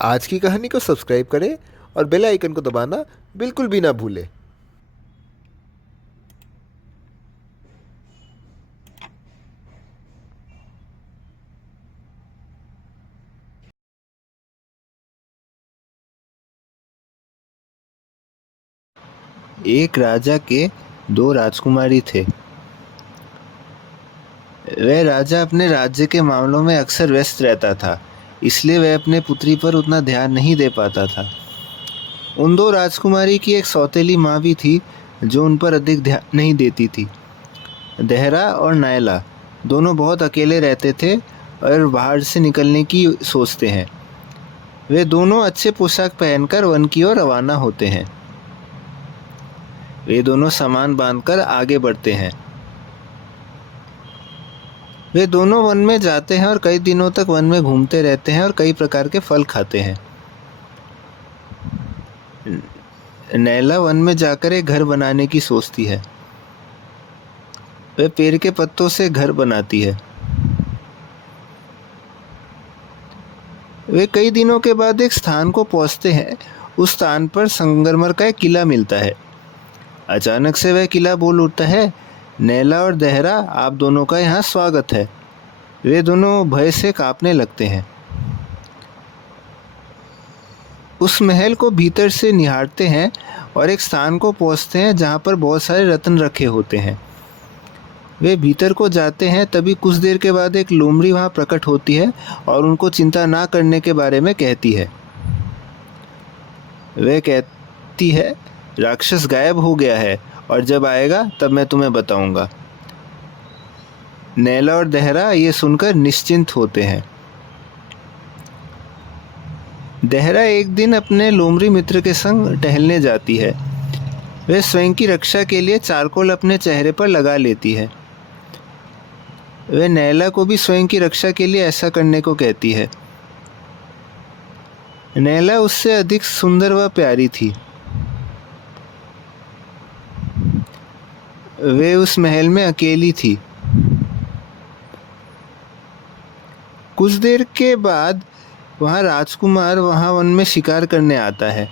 आज की कहानी को सब्सक्राइब करें और बेल आइकन को दबाना बिल्कुल भी ना भूलें। एक राजा के दो राजकुमारी थे। वह राजा अपने राज्य के मामलों में अक्सर व्यस्त रहता था, इसलिए वह अपने पुत्री पर उतना ध्यान नहीं दे पाता था। उन दो राजकुमारी की एक सौतेली माँ भी थी जो उन पर अधिक ध्यान नहीं देती थी। देहरा और नायला दोनों बहुत अकेले रहते थे और बाहर से निकलने की सोचते हैं। वे दोनों अच्छे पोशाक पहनकर वन की ओर रवाना होते हैं। वे दोनों सामान बांधकर आगे बढ़ते हैं। वे दोनों वन में जाते हैं और कई दिनों तक वन में घूमते रहते हैं और कई प्रकार के फल खाते हैं। नैला वन में जाकर एक घर बनाने की सोचती है। वह पेड़ के पत्तों से घर बनाती है। वे कई दिनों के बाद एक स्थान को पहुंचते हैं। उस स्थान पर संगमरमर का एक किला मिलता है। अचानक से वह किला बोल उठता है, नैला और देहरा, आप दोनों का यहाँ स्वागत है। वे दोनों भय से कांपने लगते हैं। उस महल को भीतर से निहारते हैं और एक स्थान को पहुंचते हैं जहाँ पर बहुत सारे रत्न रखे होते हैं। वे भीतर को जाते हैं, तभी कुछ देर के बाद एक लोमड़ी वहाँ प्रकट होती है और उनको चिंता ना करने के बारे में कहती है। वह कहती है, राक्षस गायब हो गया है और जब आएगा तब मैं तुम्हें बताऊंगा। नैला और देहरा ये सुनकर निश्चिंत होते हैं। देहरा एक दिन अपने लोमड़ी मित्र के संग टहलने जाती है। वह स्वयं की रक्षा के लिए चारकोल अपने चेहरे पर लगा लेती है। वह नैला को भी स्वयं की रक्षा के लिए ऐसा करने को कहती है। नैला उससे अधिक सुंदर व प्यारी थी। वे उस महल में अकेली थी। कुछ देर के बाद वहाँ राजकुमार वहाँ वन में शिकार करने आता है।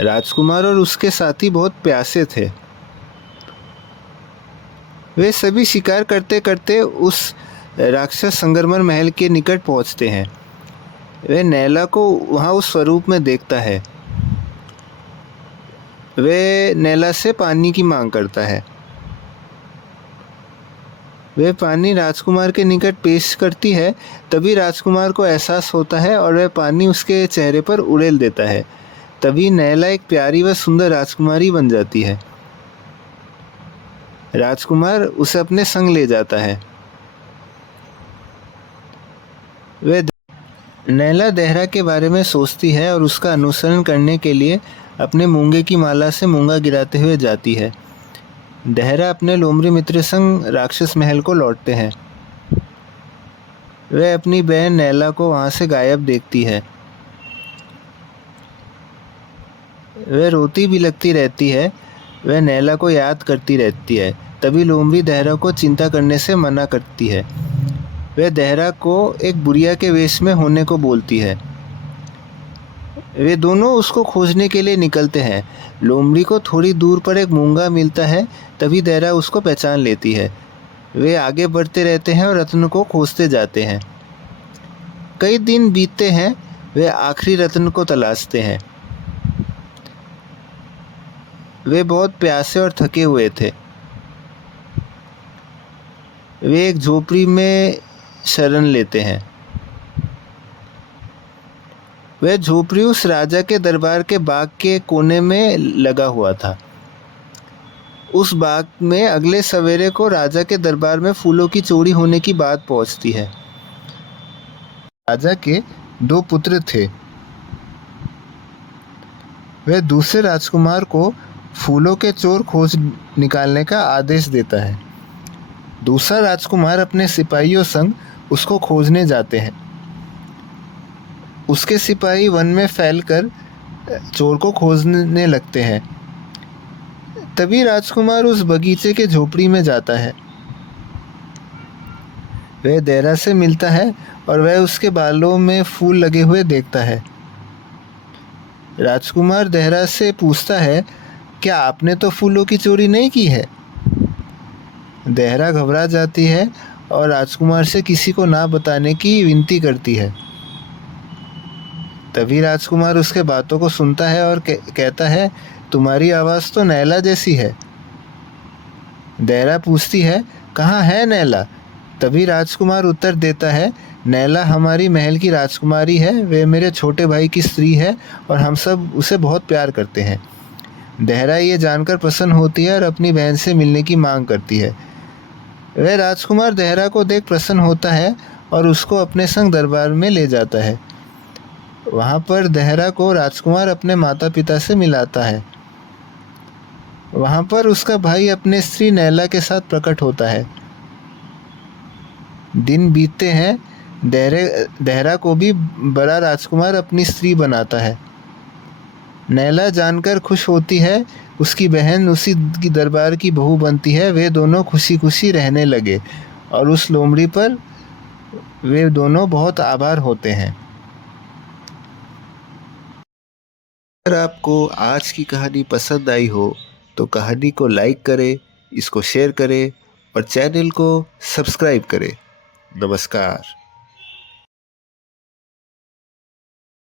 राजकुमार और उसके साथी बहुत प्यासे थे। वे सभी शिकार करते करते उस राक्षस संगमरमर महल के निकट पहुँचते हैं। वे नैला को वहाँ उस स्वरूप में देखता है। वे नैला से पानी की मांग करता है। वे पानी राजकुमार के निकट पेश करती है। तभी राजकुमार को एहसास होता है और वह पानी उसके चेहरे पर उड़ेल देता है। तभी नैला एक प्यारी व सुंदर राजकुमारी बन जाती है। राजकुमार उसे अपने संग ले जाता है। वे नैला देहरा के बारे में सोचती है और उसका अनुसरण करने के लिए अपने मूंगे की माला से मूंगा गिराते हुए जाती है। देहरा अपने लोमड़ी मित्र संग राक्षस महल को लौटते हैं। वह अपनी बहन नैला को वहाँ से गायब देखती है। वह रोती भी लगती रहती है। वह नैला को याद करती रहती है। तभी लोमड़ी देहरा को चिंता करने से मना करती है। वह देहरा को एक बुढ़िया के वेश में होने को बोलती है। वे दोनों उसको खोजने के लिए निकलते हैं। लोमड़ी को थोड़ी दूर पर एक मूंगा मिलता है। तभी देहरा उसको पहचान लेती है। वे आगे बढ़ते रहते हैं और रत्न को खोजते जाते हैं। कई दिन बीतते हैं। वे आखिरी रत्न को तलाशते हैं। वे बहुत प्यासे और थके हुए थे। वे एक झोपड़ी में शरण लेते हैं। वह झोपड़ी उस राजा के दरबार के बाग के कोने में लगा हुआ था। उस बाग में अगले सवेरे को राजा के दरबार में फूलों की चोरी होने की बात पहुंचती है। राजा के दो पुत्र थे। वह दूसरे राजकुमार को फूलों के चोर खोज निकालने का आदेश देता है। दूसरा राजकुमार अपने सिपाहियों संग उसको खोजने जाते हैं। उसके सिपाही वन में फैलकर चोर को खोजने लगते हैं। तभी राजकुमार उस बगीचे के झोपड़ी में जाता है। वह देहरा से मिलता है और वह उसके बालों में फूल लगे हुए देखता है। राजकुमार देहरा से पूछता है, क्या आपने तो फूलों की चोरी नहीं की है? देहरा घबरा जाती है और राजकुमार से किसी को ना बताने की विनती करती है। तभी राजकुमार उसके बातों को सुनता है और कहता है, तुम्हारी आवाज़ तो नैला जैसी है। देहरा पूछती है, कहाँ है नैला? तभी राजकुमार उत्तर देता है, नैला हमारी महल की राजकुमारी है, वे मेरे छोटे भाई की स्त्री है और हम सब उसे बहुत प्यार करते हैं। देहरा ये जानकर प्रसन्न होती है और अपनी बहन से मिलने की मांग करती है। वह राजकुमार देहरा को देख प्रसन्न होता है और उसको अपने संग दरबार में ले जाता है। वहाँ पर देहरा को राजकुमार अपने माता पिता से मिलाता है। वहाँ पर उसका भाई अपने स्त्री नैला के साथ प्रकट होता है। दिन बीतते हैं, देहरा को भी बड़ा राजकुमार अपनी स्त्री बनाता है। नैला जानकर खुश होती है, उसकी बहन उसी की दरबार की बहू बनती है। वे दोनों खुशी खुशी रहने लगे और उस लोमड़ी पर वे दोनों बहुत आभार होते हैं। अगर आपको आज की कहानी पसंद आई हो तो कहानी को लाइक करें, इसको शेयर करें और चैनल को सब्सक्राइब करें। नमस्कार।